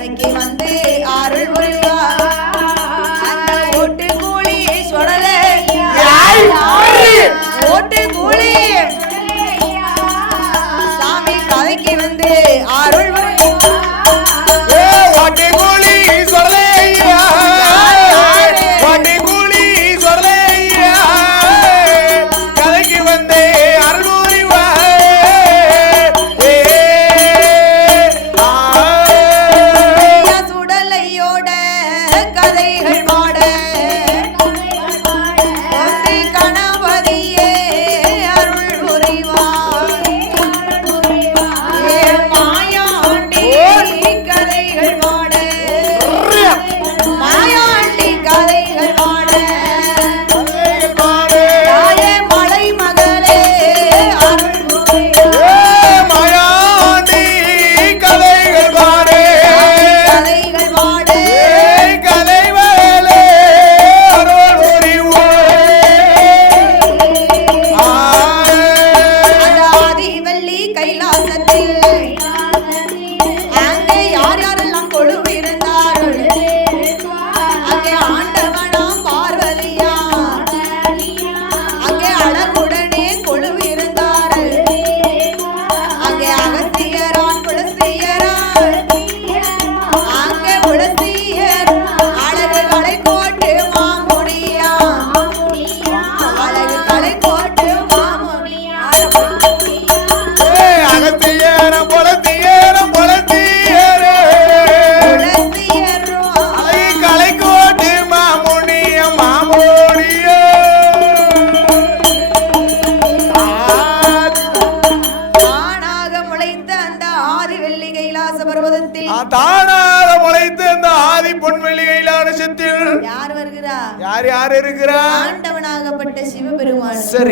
கதைக்கு வந்து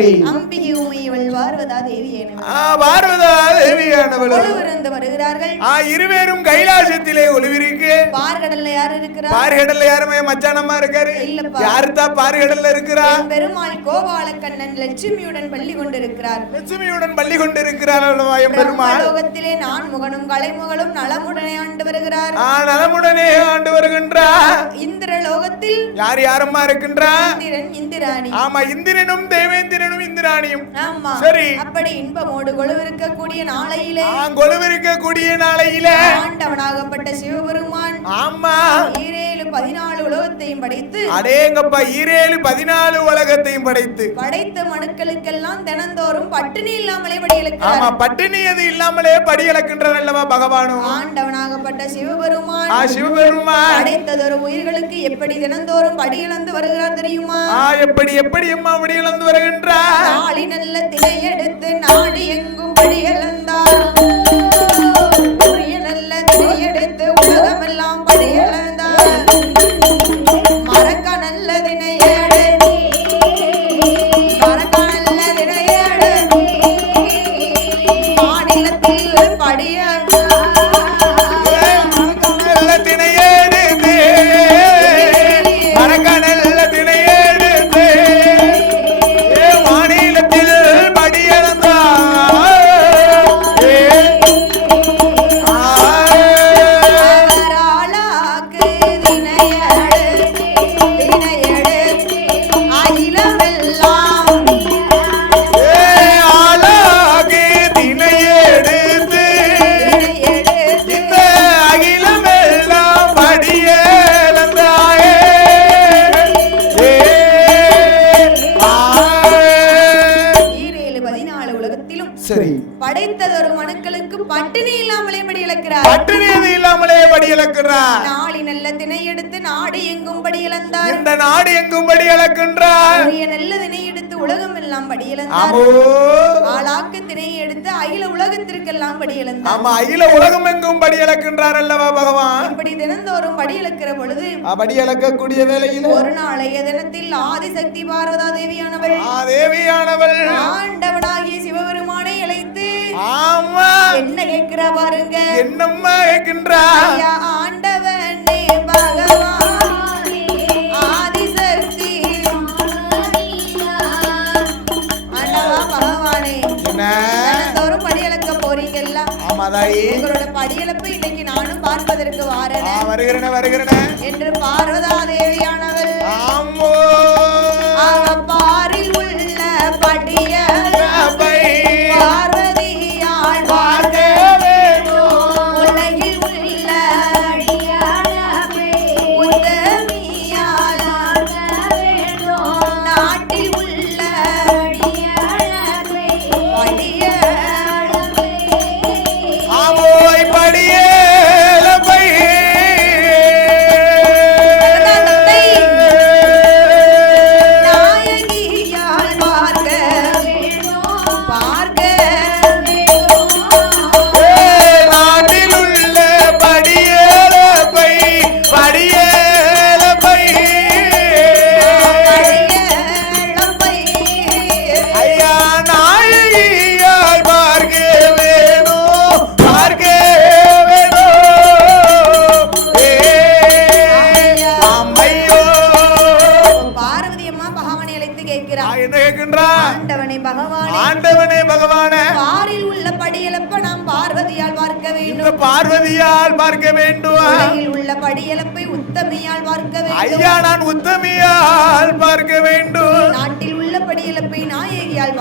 சரி. அம்பிகை உமையவள் தேவி பார்வதா தேவியானவள் வருகிறார்கள் ஆ இருவேரும் கைலாசத்திலே ஒளிவிருக்கு பார்கடல்ல யார் இருக்கிறா? பார்கடல்ல யாருமே மச்சானம்மா இருக்காரு? இல்லப்பா. யாருதான் பார்கடல்ல இருக்கிறா? பெருமாள் கோபாலக்கண்ணன் லட்சுமியுடன் பள்ளி கொண்டிருக்கிறார். லட்சுமியுடன் பள்ளி கொண்டிருக்கிறார் அல்லவா என் பெருமாள்? பிரம்மலோகத்திலே நான் முகனும் கலைமுகலும் நலமுடனே ஆண்டு வருகிறார். நலமுடனே ஆண்டு வருகின்றார். இந்திரலோகத்தில் யார் யாரம்மா இருக்கின்றா? இந்திரன் இந்திராணி. ஆமா இந்திரனும் தேவேந்திரனும் இந்திராணியும். ஆமா. சரி. அப்படி இன்பமோடு கொழுவிருக்கக்கூடிய நாளையிலே கொழுவிருக்கக்கூடிய நாளையில ஆண்டவனாகப்பட்ட சிவபெருமான் ஆமா. ஈரேழு பதினாலு உலகத்தையும் படைத்து அடேங்கப்பா ஈரேழு பதினாலு உலகத்தையும் படைத்து. படைத்த மனுக்களுக்கெல்லாம் தினந்தோறும் பட்டினி இல்லாமலே ஆமா படியலுக்கிறார் பட்டினி அது இல்லாமலே படி இழக்கின்றார் அல்லவா பகவானும் ஆண்டவனாகப்பட்ட சிவபெருமான். ஆ சிவபெருமான். படைத்ததொரு உயிர்களுக்கு எப்படி தினந்தோறும் படி இழந்து வருகிறார் தெரியுமா? ஆ எப்படி எப்படி அம்மா படி இழந்து வருகின்றார்? நாளி நல்ல திரை எடுத்து நாடு எங்கும் படி இழந்தார் படி இழக்கிறார் பட்டினி அது இல்லாமலே படி இழக்கிறார் நாளி நல்ல திணை எடுத்து நாடு எங்கும் படி இழந்தார் இந்த நாடு எங்கும் படி இழக்கின்றார் நல்ல திணை எடுத்து உலகம் எல்லாம் படி இழந்தார் ஆளாக்கு திணை எடுத்து அகில உலகத்திற்கெல்லாம் படி இழந்தார் ஆமா அகில உலகம் எங்கும் படி இழக்கின்றார் அல்லவா பகவான்? இப்படி தினந்தோறும் படி இழக்கிற பொழுது படி இழக்கக்கூடிய வேளையில. ஒரு நாளைய தினத்தில் ஆதிசக்தி பார்வதா தேவியானவள். ஆ தேவியானவள். ஆண்டவனாகிய சிவபெருமானை அழைத்து ஆமா என்ன கேட்கிறா பாருங்க. என்னம்மா கேட்கின்றார் ஐயா ஆண்டவனே பகவான். ஆதிசக்தி ஆண்டவா பகவானே. தினந்தோறும் படியளக்க போறீங்கல்ல. ஆமா தாயி உங்களோட படியளப்பு இன்னைக்கு நானும் பார்ப்பதற்கு வாரன. வருகிறன வருகிறன. என்று பார்வதா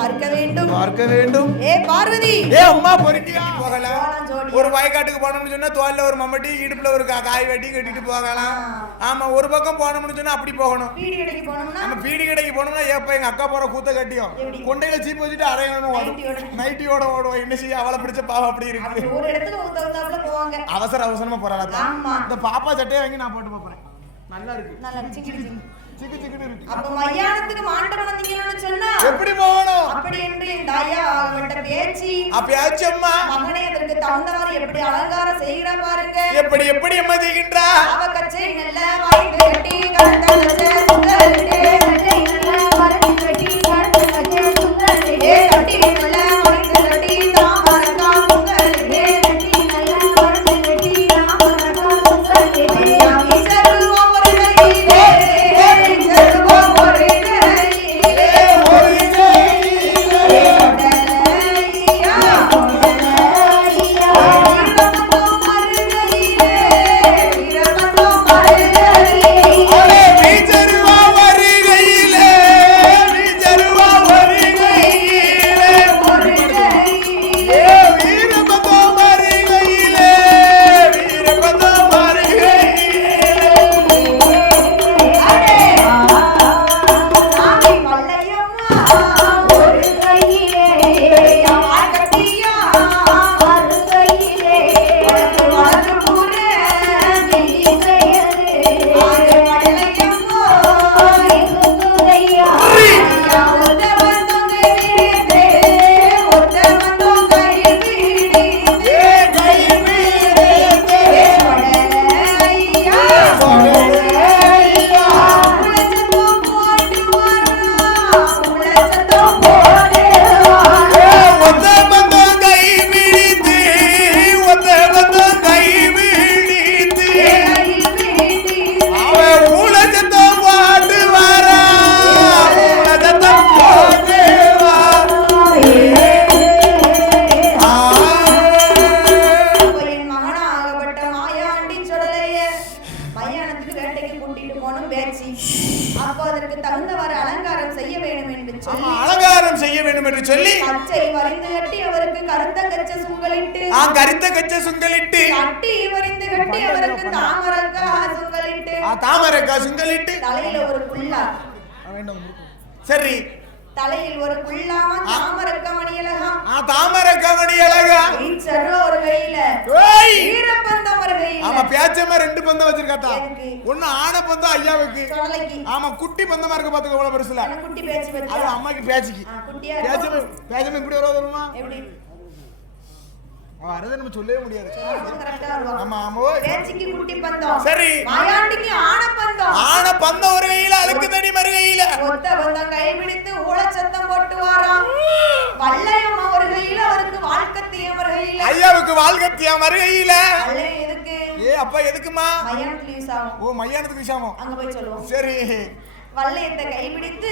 பார்க்க வேண்டும். பார்க்க வேண்டும். ஏ பார்வதி! ஏ அம்மா பொறுக்கியா போகலாம். ஒரு வயக்காட்டுக்கு போனோம்னு சொன்னா தோல்ல ஒரு மம்மட்டி இடுப்புல ஒரு காய் வெட்டி கட்டிட்டு போகலாம். ஆமா ஒரு பக்கம் போனோம்னு சொன்னா அப்படி போகணும். பீடி கடைக்கு போனோம்னா? நம்ம பீடி கடைக்கு போனோம்னா ஏப்ப எங்க அக்கா போற கூத்த கட்டியும்? கொண்டையில சீப்பு வச்சுட்டு அரையாம ஓடும். நைட்டியோட. ஓடுவோம். என்ன செய்ய? அவளை பிடிச்ச பாவம் அப்படி இருக்கு. ஒரு இடத்துக்கு ஒரு தகுந்தாப்புல போவாங்க. அவசர அவசரமா ஆமா. இந்த பாப்பா சட்டையை வாங்கி நான் போட்டு போறேன். நல்லா இருக்கு. நல்லா சிக்கிடு. சிக்கு சிக்குன்னு இருக்கு. அப்ப மயானத்துக்கு மாண்டம் வந்தீங்கன்னு சொன்னா எப்படி போகணும்? அப்படி என்று என் தாயா அவங்கள்ட்ட பேச்சு அம்மா. மகனே அதற்கு தகுந்தவாறு எப்படி அலங்காரம் செய்கிறா பாருங்க. எப்படி எப்படி அம்மா செய்கின்றா? அவ கச்சை நல்ல வாய்ந்து கட்டி கலந்த கச்சை சுந்தரிட்டு ஏ கட்டி நல்ல வேட்டைக்கு கூட்டிட்டு போனும் பேச்சு. அப்போ அதற்கு தகுந்தவாறு அலங்காரம் செய்ய வேண்டும் என்று சொல்லி அலங்காரம் செய்ய வேண்டும் என்று சொல்லி பச்சை வரைந்து கட்டி அவருக்கு கருத்த கச்ச சுங்கலிட்டு ஆ கரித்த கச்ச சுங்கலிட்டு கட்டி வரைந்து கட்டி அவருக்கு தாமரக்கா சுங்கலிட்டு ஆ தாமரைக்கா சுங்கலிட்டு. தலையில ஒரு புல்லா. சரி தலையில் ஒரு புல்லாம தாமரக்க மணியலகம் ஆ தாமரை அழகா ஈச்சரோ ஒரு கையில ஏய்! வீரப்பந்தம் ஒரு கையில ஆமா பேச்சமா ரெண்டு பந்தம் வச்சிருக்காத்தா? எதுக்கு? ஒண்ணு ஆன பந்தம் ஐயாவுக்கு. ஆமா குட்டி பந்தமா இருக்க பாத்துக்க எவ்வளவு பெருசுல. குட்டி பேச்சு அது வச்சா அம்மாக்கு பேச்சுக்கு. குட்டியா பேச்சமே. பேச்சமே இப்படி வர வருமா எப்படி? வரதை நம்ம சொல்லவே முடியாது. ஆமா ஆமா. பேச்சுக்கு குட்டி பந்தம். சரி. மாயாண்டிக்கு ஆன பந்தம். பந்தம் ஒரு கையில அழுக்கு தண்ணி மறு கையில ஒத்த பந்தம் கைபிடித்து ஊழச்சத்தம் போட்டு வாராம் வல்லையம்மா ஒரு கையில அவருக்கு வாழ்க்கத்தியம் ஒரு ஐயாவுக்கு வாழ்கத்தியா மறு கையில வல்லையம் எதுக்கு? ஏ அப்பா எதுக்குமா? யூஸ் ஆகும் ஓ மையானத்துக்கு விஷயமோ அங்க போய் சொல்லுவோம். சரி. வள்ளையத்தை கைப்பிடித்து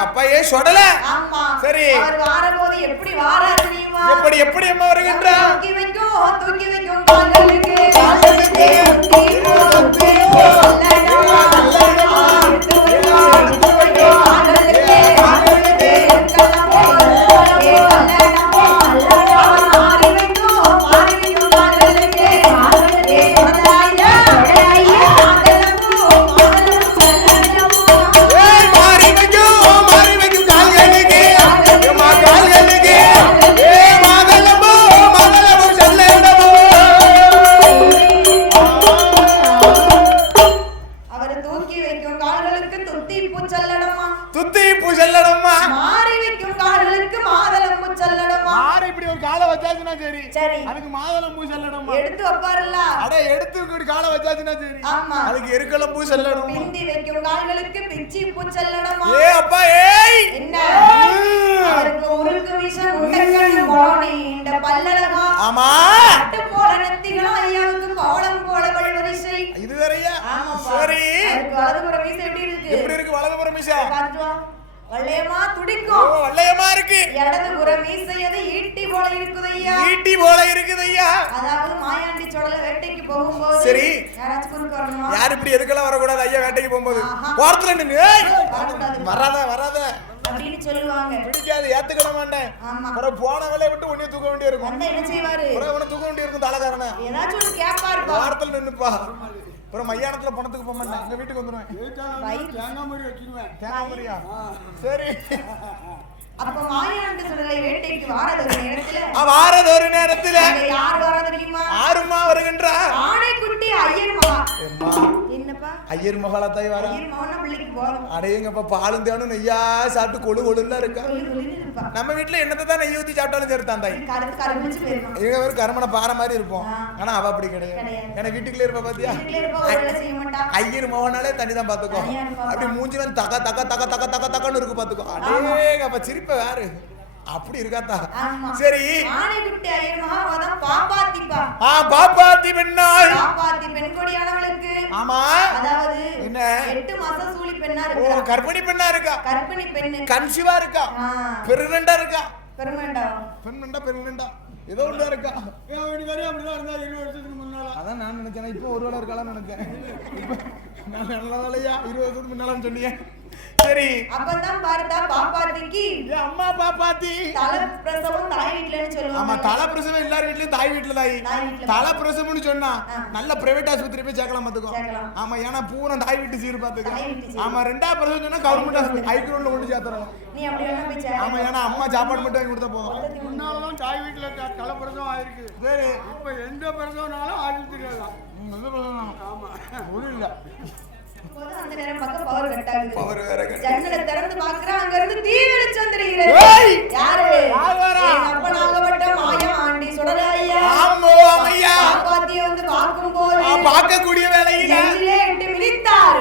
அப்பா. ஏ சொடல ஆமா. சரி. அவர் வாரபோது எப்படி வாரா தெரியுமா? எப்படி எப்படி அம்மா வருகின்றா தூக்கி வைக்கும் தூக்கி வைக்கும் கால்களுக்கு கால்களுக்கு தூக்கி வைக்கும் வல்லையமா இருக்கு. ஈட்டி போல இருக்குது ஐயா ஈட்டி போல இருக்குது ஐயா அதாவது மாயாண்டி சுடல வேட்டைக்கு போகும்போது சரி. யாராச்சும் குறுக்க வரணுமா? யார் இப்படி எதுக்கெல்லாம் வரக்கூடாது? ஐயா வேட்டைக்கு போகும்போது. ஓரத்துல நின்னு. வராத வராத. அப்படின்னு சொல்லுவாங்க. பிடிக்காது ஏத்துக்கிட மாட்டேன். அப்புறம் போன வேலையை விட்டு உன்னைய தூக்க வேண்டிய இருக்கும் வந்தா என்ன செய்வாரு? தூக்க வேண்டிய இருக்கும் தலைக்காரன ஏதாச்சும் ஒண்ணு கேட்பாருப்பா ஓரத்துல நின்னுப்பா. அப்புறம் மையானத்துல பணத்துக்கு போக மாட்டேன். எங்க வீட்டுக்கு வந்துருவேன். வயிறு தேங்காய் மரியா சரி. அப்ப மாயாண்டி சுடலை வேட்டைக்கு வாரது ஒரு நேரத்துல? ஆ, வாரது ஒரு நேரத்துல. அங்க யார் வரா தெரியுமா? ஆறுமா வருகின்றா. ஆணைக்குட்டி ஐயர் மகா. என்னப்பா? ஐயர் மகாலத்தாய் வரா. ஐயர் மகனா பிள்ளைக்கு போதும் அடையங்கப்பா பாலும் தேனும் நெய்யா சாப்பிட்டு கொழு கொழுல இருக்கா? நம்ம வீட்டுல என்னத்தை தான் நெய் ஊத்தி சாப்பிட்டாலும் சரி தான் தாய். எங்க ஒரு கருமனை பாறை மாதிரி இருப்போம். ஆனா அவ அப்படி கிடையாது. ஏன்னா வீட்டுக்குள்ளே இருப்பா பாத்தியா? ஐயர் மோகனாலே தண்ணி தான் பாத்துக்கோ. அப்படி மூஞ்சிலும் தக்க தக்க தக்க தக்க தக்க தக்கன்னு இருக்கு பாத்துக்கோ அடே அப்ப சிரிப்ப வேறு அப்படி இருக்காத்தா? ஆமா. சரி. ஆ பாப்பாத்தி பெண்ணாய் பாப்பாத்தி பெண் கொடியானவளுக்கு ஆமா. அதாவது என்ன? எட்டு மாசம் சூழி பெண்ணா இருக்கா? கர்ப்பிணி பெண்ணா இருக்கா? கர்ப்பிணி பெண்ணு. கன்சிவா இருக்கா? ஆ, பெருநண்டா இருக்கா? பெருமைண்டா பெண்ணுண்டா பெருநண்டா ஏதோ ஒன்றா இருக்கா? அதான் நான் நினைச்சேன். இப்போ ஒரு வேளை இருக்காளான்னு நினைச்சேன். நான் நல்ல வேலையா இருபது வருஷத்துக்கு முன்னாலும் சொன்னீங்க. சரி. அப்பதான் பார்த்தா பாப்பாத்திக்கு அம்மா பாப்பாத்தி. தலை பிரசவம் தாய் வீட்டுலன்னு ஆமா சொல்லுவாங்க. தலை பிரசவம் எல்லார் வீட்லயும் தாய் வீட்டுல தாய். தலை பிரசவம்னு சொன்னா. நல்ல பிரைவேட் ஆஸ்பத்திரி போய் சேர்க்கலாம் பாத்துக்கோ. ஆமா ஏன்னா பூரா தாய் வீட்டு சீர் பாத்துக்கோ தாய் வீட்டு சீர். ஆமா ரெண்டா பிரசவம் சொன்னா கவர்மெண்ட் ஆஸ்பத்திரி ஹைக்ரோட்ல கொண்டு சேர்த்துறோம் நீ அப்படி வேணா போய் ஆமா ஏன்னா அம்மா சாப்பாடு மட்டும் வாங்கி கொடுத்தா போதும். முன்னாலதான் தாய் வீட்டுல த- தலைப்பிரசவம் ஆயிருக்கு. சரி. இப்ப எந்த பிரசவம்னாலும் ஆயுள் தெரியாதான் ம், எந்த பிரசவம்? ஒரு இல்ல பவர் வேற. ஜன்னலை திறந்து அங்க இருந்து தீ வெளிச்சம் தெரிகிறது! யாரு? அப்பனாகப்பட்ட ஆண்டி சுடலையா ஆமோ பாப்பாத்திய வந்து பார்க்கும்போது ஆ, பார்க்கக்கூடிய வேலையில மிதித்தார்.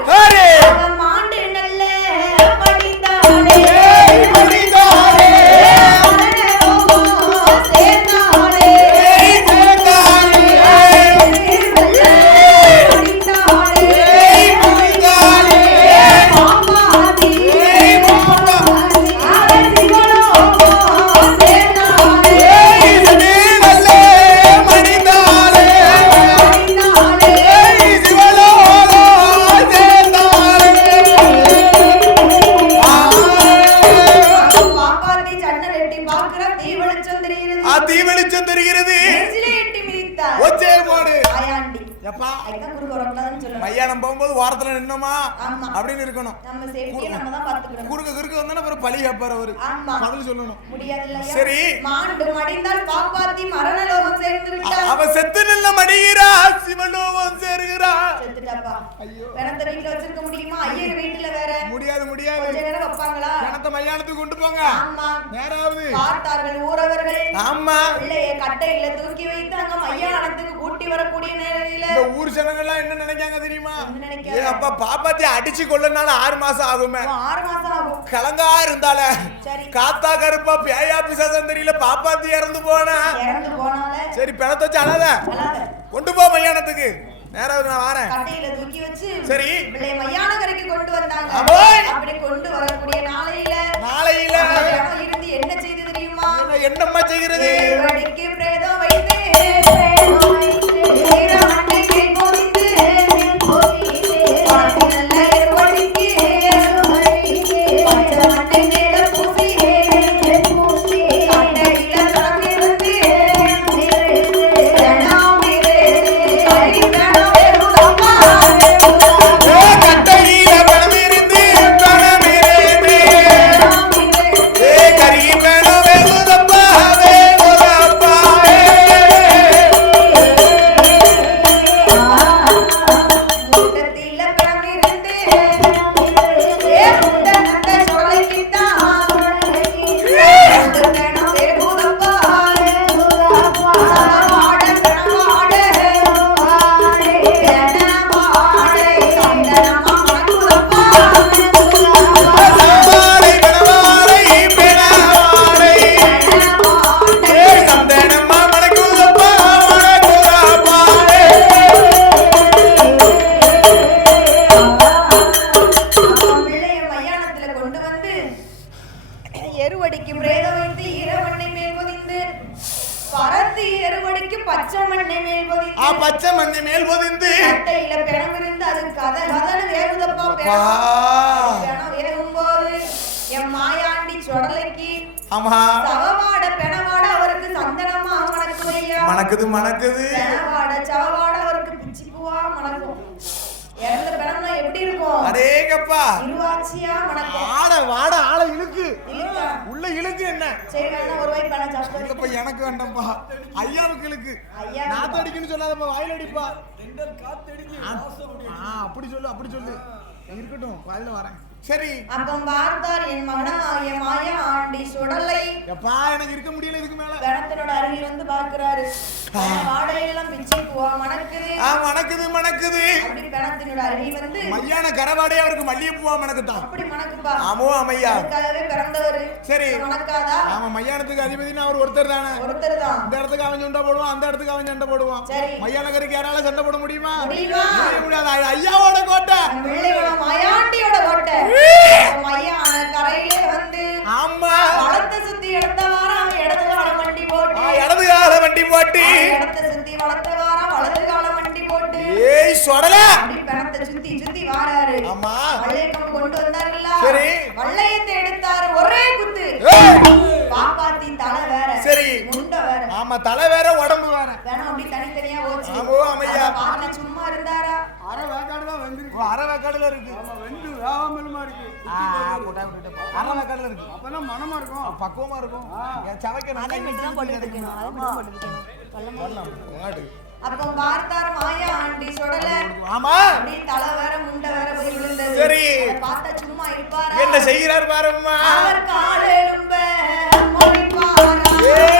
வச்சிருக்க முடியுமா? ஐயர் வீட்டுல வேற முடியாது முடியாது. கொஞ்ச நேரம் வைப்பாங்களா? பணத்தை மையானத்துக்கு கொண்டு போங்க. ஆமா. நேராவது. பார்த்தார்கள் ஊரவர்கள். ஆமா. பிள்ளைய கட்டையில தூக்கி வைத்து அங்க மையானத்துக்கு கூட்டி வரக்கூடிய நேரில இந்த ஊர் ஜனங்கள்லாம் என்ன நினைக்காங்க தெரியுமா? நினைக்காங்க? அப்பா பாப்பாத்தி அடிச்சு கொள்ளனால ஆறு மாசம் ஆகுமே. ஆறு மாசம் ஆகும். கலங்கா இருந்தால. சரி. காத்தா கருப்பா பேயா பிசாசம் தெரியல பாப்பாத்தி இறந்து போனா. இறந்து போனால. சரி பிணத்தை வச்சு அழாத. கொண்டு போ மையானத்துக்கு. நேரம் இருக்கு, நான் வாரேன். கட்டையில தூக்கி வச்சு சரி. பிள்ளை மையான கரைக்கு கொண்டு வந்தாங்க. அப்படி கொண்டு வரக்கூடிய நாளையில நாளையில. இருந்து என்ன செய்து தெரியுமா? என்ன- என்னம்மா செய்கிறது? பிரேதம் வைத்து. சரி வேணா ஒரு வாய் பணம் சாப்பிட்டு இல்லப்பா எனக்கு வேண்டாம்ப்பா. ஐயாவுக்கு இழுக்கு. ஐயா. நாத்து அடிக்குன்னு சொல்லாதப்பா வாயில அடிப்பா. ஆ, ஆ, அப்படி சொல்லு அப்படி சொல்லு. இருக்கட்டும் வாயில வரேன். சரி. அப்போ பார்த்தார் என் மகனாகிய மாயா ஆண்டி சுடலை எப்பா எனக்கு இருக்க முடியல இதுக்கு மேல. பிணத்தினோட அருகில் வந்து பார்க்கிறாரு. வாடையெல்லாம் பிச்சை போவா மணக்குது. ஆ மணக்குது மணக்குது. அப்படி பிணத்தினோட அருகில் வந்து மய்யான கரவாடே அவருக்கு மல்லிகைப்பூவா மணக்குத்தான் அப்படி மணக்குப்பா. ஆமோ அம்மையா. அதுக்காகவே பிறந்தவர். சரி. மணக்காதா? ஆமா மையானத்துக்கு அதிபதினா அவர் ஒருத்தர் தானே. ஒருத்தர் தான். இந்த இடத்துக்கு அவன் சண்டை போடுவான் அந்த இடத்துக்கு அவன் சண்டை போடுவான். சரி. மையானகருக்கு யாரால சண்டை போட முடியுமா? முடியுமா? முடிய முடியாது. ஐயாவோட கோட்டை. மாயாண்டியோட கோட்டை. மையான கரையிலே வந்து ஆமா வளத்தை சுத்தி எடுத்த வாரம் அவன் இடது காலம் வண்டி போட்டு. இடது கால வண்டி போட்டு. இடத்தை சுத்தி வளர்த்த வாரம் வலது காலம் வண்டி போட்டு. ஏய் சொடல. அப்படி பணத்தை சுத்தி சுத்தி வாராரு. ஆமா வள்ளையக்கம் கொண்டு வந்தாருல்ல. சரி. வள்ளையத்தை எடுத்தாரு ஒரே குத்து. பாப்பாத்தி தலை வேற. சரி. முண்டை வேற. ஆமா தலை வேற உடம்பு வேற. வேணும் அப்படி தனித்தனியா ஓச்சு ஆமோ, அமையா. சும்மா இருந்தாரா? அரை வேக்காடு தான் ஓ, வெந்திருக்கு அரை வேக்காடுல இருக்கு. வெந்து வேகாமலுமா இருக்கு. ஆ, போட்டா விட்டுட்டு போ. அரை வேக்காடுல இருக்கு. அப்பதான் மனமா இருக்கும். பக்குவமா இருக்கும். என் சவைக்க நல்லா வரலாம். வாடு. அப்போ பார்த்தார் மாயா ஆண்டி சொடல. ஆமா. அப்படி தலை வேற முண்டை வேற போய் விழுந்தது. சரி. அதை பார்த்தா சும்மா இருப்பாரா? என்ன செய்கிறார் பாரும்மா அவர் காலெலும்ப மொழிப்பாரா?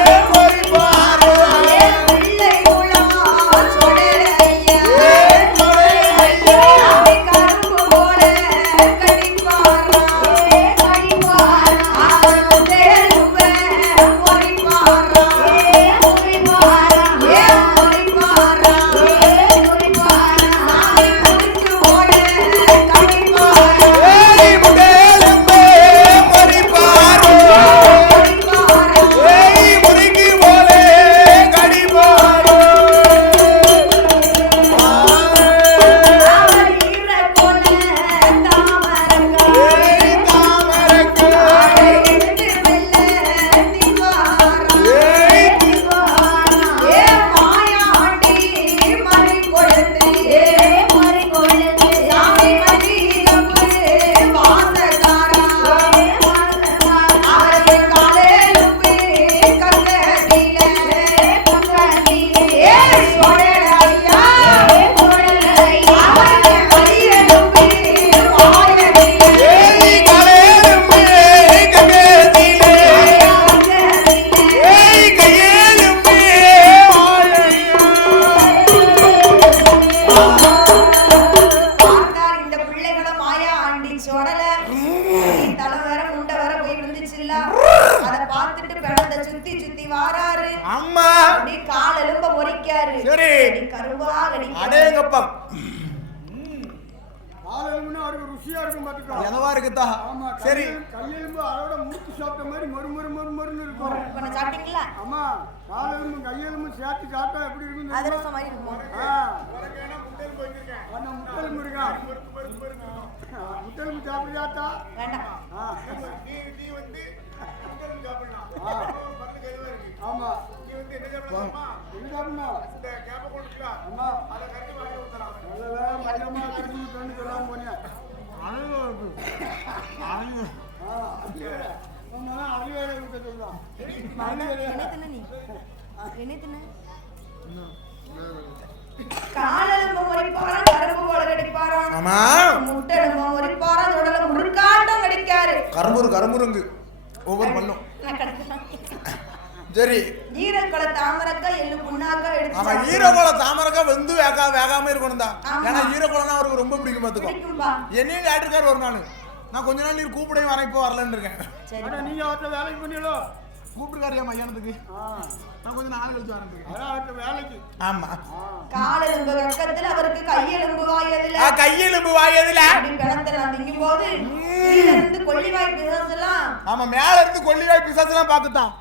சாப்பிட்ட மாதிரி மொறு மொறு மொறு மொறுன்னு இருக்கும். நான் சாப்பிட்டீங்களா? ஆமா காலை எலும்பு கையெலும்பு சேர்த்து சாப்பிட்டா எப்படி இருக்கும் தெரியுமா? அதிரசம் மாதிரி இருக்கும்? ஆ. அந்த முட்டெலும்பு இருக்கா? முட்டெலும்பு சாப்பிடுறாத்தா வேண்டாம். ஆ. ஆ. ஆமா. என்ன சாப்பிடணும்? ஆமா நல்ல வேலை மஞ்சமா கடிச்சு விட்டோன்னு சொல்லாம போனேன் ஆ, அது வேற. ஆமா, வேற இருக்க சொல்றான். என்ன தின்ன காலெலும்பு கரும்பு போல கடிப்பாராம் ஆமா முட்டெலும்பு முறிப்பாராம் தொடல முறுக்காட்டம் கடிக்காரு கரும்புரு கரும்புருங்கு ஒவ்வொரு பண்ணும். சரி ஈரக்குலை தாமரக்கா எள்ளு புண்ணாக்கா ஆமா எடுத்து ஈரக்குளம் தாமரக்கா வெந்து வேகா வேகாம இருக்கணும் தான் ஆமா. ஏன்னா ஈரக்குளம்னா அவருக்கு ரொம்ப பிடிக்கும் பாத்துக்கோ என்னையும் கேட்டிருக்காரு ஒரு நாள் நான் கொஞ்ச நாள் நீர் கூப்பிடையும் வரேன் இப்போ வரலன்னு இருக்கேன். சரி. அட, நீங்க அவர்கிட்ட வேலைக்கு பண்ணீங்களோ கூப்பிட்டுருக்காரு என் மய்யானத்துக்கு ஆ, நான் கொஞ்சம் நாள் கழிச்சு வரேன் அவர்கிட்ட வேலைக்கு. ஆமா. ஆ. காலெலும்பு கக்கத்துல அவருக்கு கையெலும்பு வாயதுல ஆ, கையெலும்பு வாயதுல கிணத்துல நான் திங்கும் போது இருந்து கொள்ளிவாய் பிசாசெல்லாம் ஆமா மேல இருந்து கொல்லிவாய் பிசாசெல்லாம் பார்த்துட்டான்.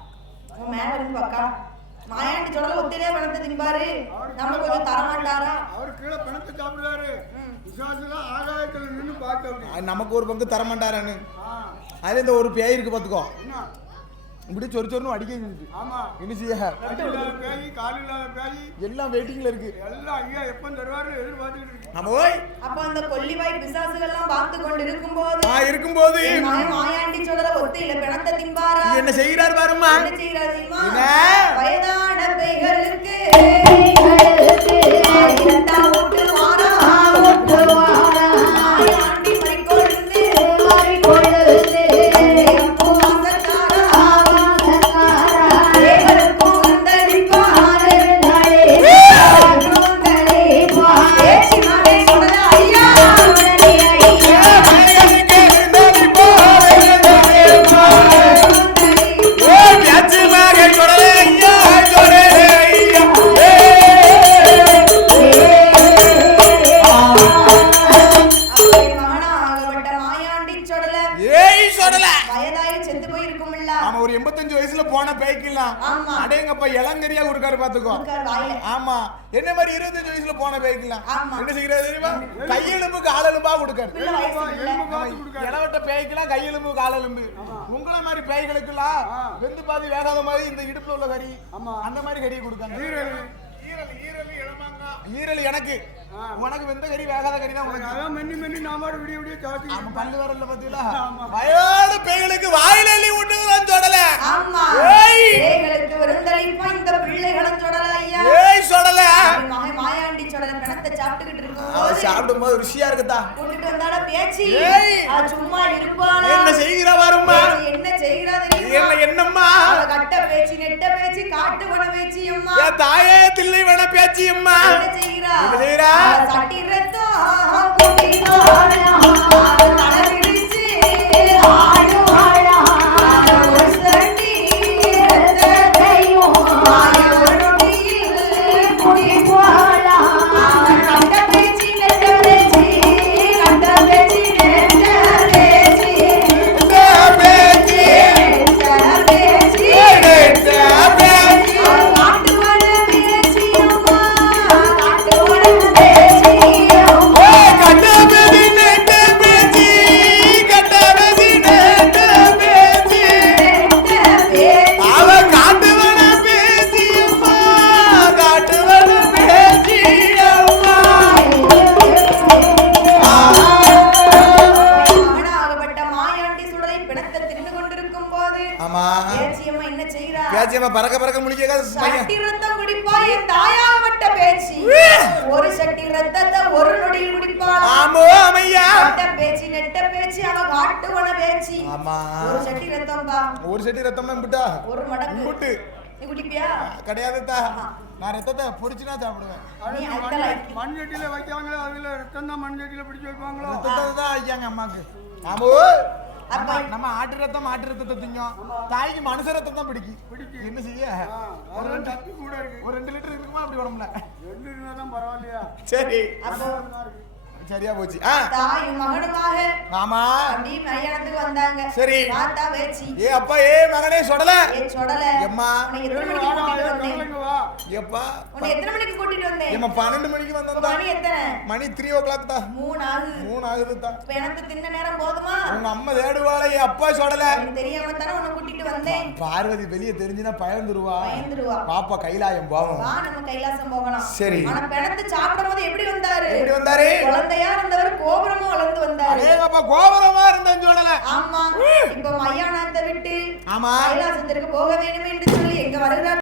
மேல இருந்து பக்கா. மாயாண்டி சொல்ல ஒத்திலே பணத்தை திம்பாரு நம்ம கொஞ்சம் தரமாட்டாரா? அவர் கீழே பணத்தை சாப்பிடுறாரு விசுவாசம் ஆகாயத்துல நின்னு பார்க்க நமக்கு ஒரு பங்கு தரமாட்டாரான்னு. ஆ, அது இந்த ஒரு பேய் இருக்கு பாத்துக்கோ என்ன? இப்படி சொறு சொருன்னு அடிக்க ஆமா. என்ன செய்ய? கட்டு இல்லாத பேய் கால் இல்லாத பேய். எல்லாம் வெயிட்டிங்ல இருக்கு. எல்லாம் ஐயா எப்ப தருவாரு எதிர்பார்த்துக்கிட்டு இருக்கு நம்ம போய். அப்ப அந்த கொல்லிவாய் பிசாசுகள்லாம் பார்த்து கொண்டு இருக்கும்போது நான் இருக்கும்போது என் மகன் மாயாண்டி சொல்ற ஒத்தியில பிணத்தை திம்பாரா என்ன செய்கிறார் பாருமா? என்ன செய்யறாரு தெரியுமா? என்ன? வயதான பெய்களுக்கு ஊட்டு பேய்க்கலாம் ஆமா. அடேங்கப்பா இளங்கரியா கொடுக்காரு பாத்துக்கோ. ஆமா. என்ன மாதிரி இருபத்தஞ்சு வயசுல போன பேய்க்கலாம் ஆமா. என்ன செய்யறது தெரியுமா? கையெலும்பு காலெலும்பா கொடுக்காரு. இளவட்ட பேய்க்கெல்லாம் கையெலும்பு காலெலும்பு. உங்களை மாதிரி பேய்களுக்கெல்லாம் ஆ. வெந்து பாதி வேகாத மாதிரி இந்த இடுப்புல உள்ள கறி ஆமா. அந்த மாதிரி கறியை கொடுக்காங்க. ஈரல். ஈரல் எனக்கு. ஆ. உனக்கு வெந்த கறி வேகாத கறி தான் உனக்கு. அதான் மென்னி மென்னி நாம விடிய விடிய சாத்தி ஆமா பல்லு வரல பாத்தீங்களா? ஆமா. வயோட பேய்களுக்கு வாயில எள்ளி விட்டுங்களான்னு சொல்லல ஆமா. ஏய். ஏங்களுக்கு விருந்தளிப்பா இந்த பிள்ளைகளும் சுடல ஐயா. ஏய் சொல்லல. மாயாண்டி சுடல பிணத்தை சாப்பிட்டுக்கிட்டு இருக்கும்போது சாப்பிடும் போது ருசியா இருக்குதா? கூட்டிட்டு வந்தால பேச்சு? சும்மா இருப்பாளா? என்ன செய்கிறா பேச்சு என்ன செய்கிறா தெரியுமா? என்ன என்னம்மா? அவ கட்ட பேச்சு நெட்ட பேச்சு காட்டு வன பேச்சு அம்மா தாயே தில்லை வேண பேச்சு அம்மா என்ன செய்கிறா? என்ன செய்கிறா? அவ குடிப்பியா கிடையாது தா நான் ரத்தத்தை பொரிச்சுனா சாப்பிடுவேன். நீ அது அந்த மண் லைக் மண் சட்டியில வைக்காங்களோ அதுல ரத்தம் தான் மண் சட்டியில பிடிச்சு வைப்பாங்களோ? ரத்தத்தை தான் ஐயாங்க அம்மாக்கு. ஆமோ அப்ப. நம்ம- நம்ம ஆட்டு ரத்தம் மாட்டு ரத்தத்தை திங்கும். தாய்க்கு மனுஷ ரத்தம் தான் பிடிக்கும். பிடிக்கும். என்ன செய்ய? ஆ, ஒரு ரெண்டு தப்பி கூட இருக்கு ஒரு ரெண்டு லிட்டர் இருக்குமா? அப்படி உடம்புல. ரெண்டு தான் பரவாயில்லையா? சரி. சரியா போச்சு. தாயும் மகனுமாக ஆமா. அப்படி வந்தாங்க. சரி. பார்த்தா வேச்சி ஏ அப்பா ஏ மகனே சொடல. ஏ சொடல. எம்மா. உன்னை எத்தனை மணிக்கு கூட்டிட்டு வந்தேன்? உன்னை எத்தனை மணிக்கு கூட்டிட்டு வந்தேன்? மணிக்கு வந்தா மணி எத்தனை? மணி த்ரீ ஓ கிளாக் தான் மூணு ஆகுது. மூணு ஆகுது எனக்கு தின்ன நேரம் போதுமா? உங்க அம்மா தேடுவாளே அப்பா சொடல. எனக்கு தெரியாம தானே உன்னை கூட்டிட்டு வந்தேன். பார்வதி வெளியே தெரிஞ்சுனா பயந்துருவா. பயந்துருவா. பாப்பா கைலாயம் போவோம் வா நம்ம கைலாசம் போகலாம். சரி. ஆனா பிணத்து எப்படி வந்தாரு? எப்படி வந்தாரு? குழந்தையா இருந்தவர் கோபுரமும் வளர்ந்து வந்தாரு. அடேங்கப்பா கோபுரமா இருந்தேன் சொடல ஆமா. இப்ப மையானத்தை விட்டு ஆமா. கைலாசத்திற்கு போக வேண்டும் என்று சொல்லி எங்க வருகிறார்.